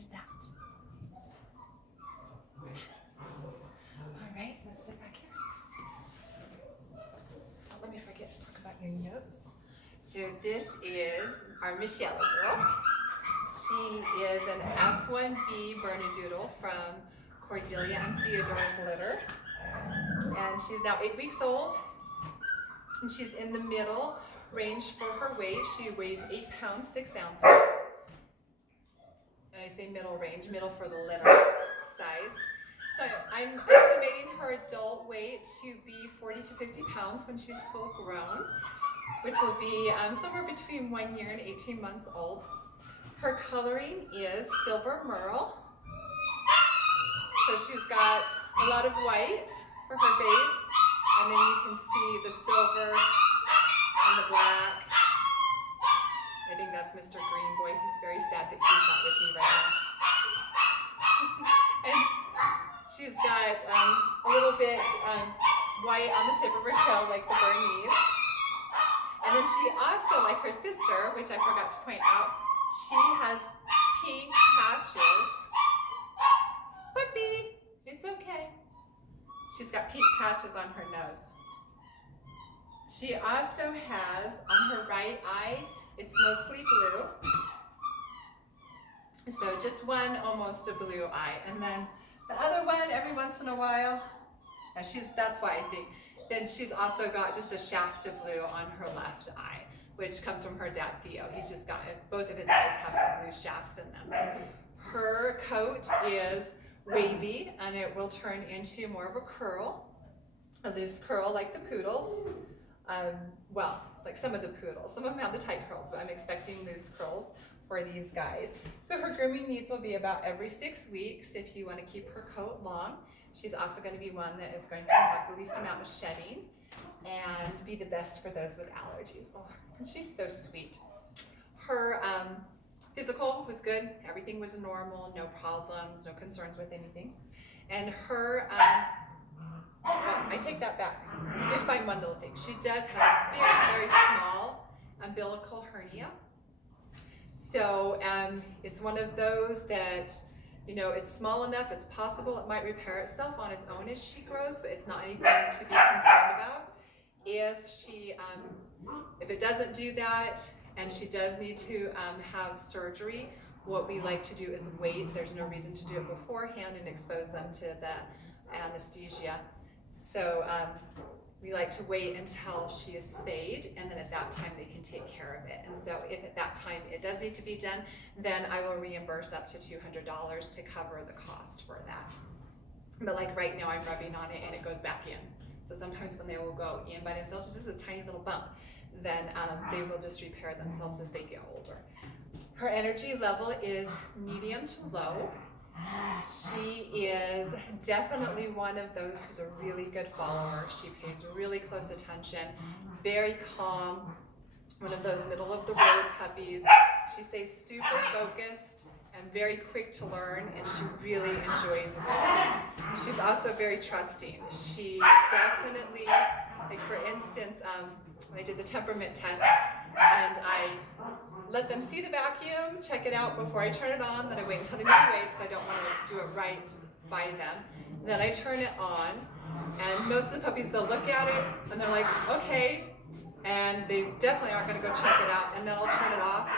there's that. All right, let's sit back here. Don't let me forget to talk about your nose. So this is our Michelle girl. She is an F1B Bernedoodle from Cordelia and Theodore's litter. And she's now 8 weeks old. And she's in the middle range for her weight. She weighs 8 pounds, 6 ounces. And I say middle range, middle for the litter size. So I'm estimating her adult weight to be 40 to 50 pounds when she's full grown, which will be somewhere between 1 year and 18 months old. Her coloring is silver merle. So she's got a lot of white for her base, and then you can see the silver and the black. I think that's Mr. Green Boy. He's very sad that he's not with me right now. And she's got a little bit white on the tip of her tail, like the Bernese. And then she also, like her sister, which I forgot to point out, she has pink patches. Puppy, it's okay. She's got pink patches on her nose. She also has on her right eye, it's mostly blue. So just one, almost a blue eye. And then the other one, every once in a while, and that's why I think, then she's also got just a shaft of blue on her left eye, which comes from her dad, Theo. He's just got, both of his eyes have some blue shafts in them. Her coat is wavy, and it will turn into more of a curl, a loose curl like the poodles. Well, like some of the poodles. Some of them have the tight curls, but I'm expecting loose curls for these guys. So her grooming needs will be about every 6 weeks if you want to keep her coat long. She's also going to be one that is going to have the least amount of shedding and be the best for those with allergies. Oh, and she's so sweet. Her physical was good. Everything was normal, no problems, no concerns with anything. And her, I take that back. I did find one little thing. She does have a very, very small umbilical hernia. So it's one of those that, you know, it's small enough, it's possible it might repair itself on its own as she grows, but it's not anything to be concerned about. If it doesn't do that, and she does need to have surgery, what we like to do is wait. There's no reason to do it beforehand and expose them to the anesthesia. So we like to wait until she is spayed, and then at that time they can take care of it. And so if at that time it does need to be done, then I will reimburse up to $200 to cover the cost for that. But like right now I'm rubbing on it and it goes back in. So sometimes when they will go in by themselves, just this tiny little bump, then they will just repair themselves as they get older. Her energy level is medium to low. She is definitely one of those who's a really good follower. She pays really close attention, very calm, one of those middle of the road puppies. She stays super focused and very quick to learn, and she really enjoys working. She's also very trusting. She definitely, like for instance, when I did the temperament test, and I let them see the vacuum, check it out before I turn it on, then I wait until they move away because I don't want to do it right by them. Then I turn it on, and most of the puppies, they'll look at it and they're like, okay, and they definitely aren't going to go check it out, and then I'll turn it off,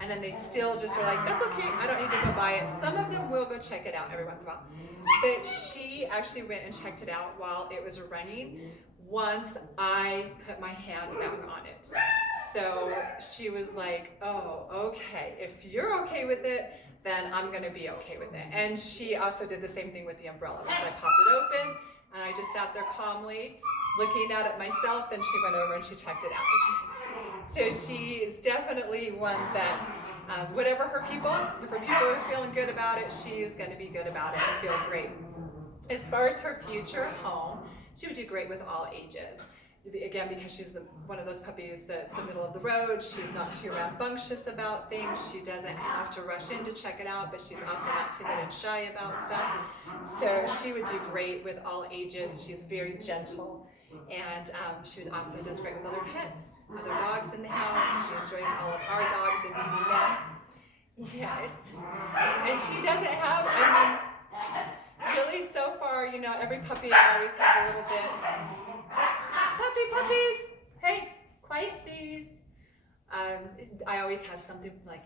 and then they still just are like, that's okay, I don't need to go buy it. Some of them will go check it out every once in a while, but she actually went and checked it out while it was running once I put my hand back on it. So she was like, oh, okay, if you're okay with it, then I'm gonna be okay with it. And she also did the same thing with the umbrella. Once I popped it open, and I just sat there calmly, looking at it myself, then she went over and she checked it out. So she is definitely one that, whatever her people, if her people are feeling good about it, she is gonna be good about it and feel great. As far as her future home, she would do great with all ages. Again, because she's one of those puppies that's the middle of the road. She's not too rambunctious about things. She doesn't have to rush in to check it out, but she's also not timid and shy about stuff. So she would do great with all ages. She's very gentle, and she would also does great with other pets, other dogs in the house. She enjoys all of our dogs and meeting them. Yes. And she doesn't have, I mean, really so far, you know, every puppy I always have a little bit. Puppies! Hey, quiet please. I always have something like,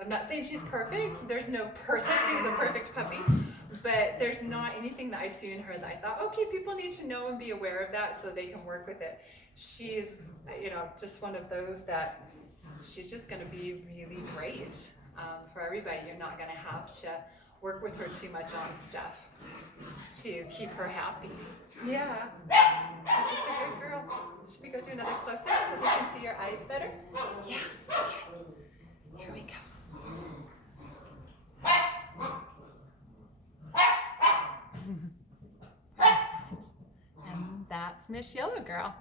I'm not saying she's perfect. There's no such thing as a perfect puppy, but there's not anything that I see in her that I thought, okay, people need to know and be aware of that so they can work with it. She's, you know, just one of those that she's just going to be really great for everybody. You're not going to have to work with her too much on stuff to keep her happy. Yeah, she's just a good girl. Should we go do another close-up so we can see your eyes better? Yeah, okay. Here we go. There's that. And that's Miss Yellow Girl.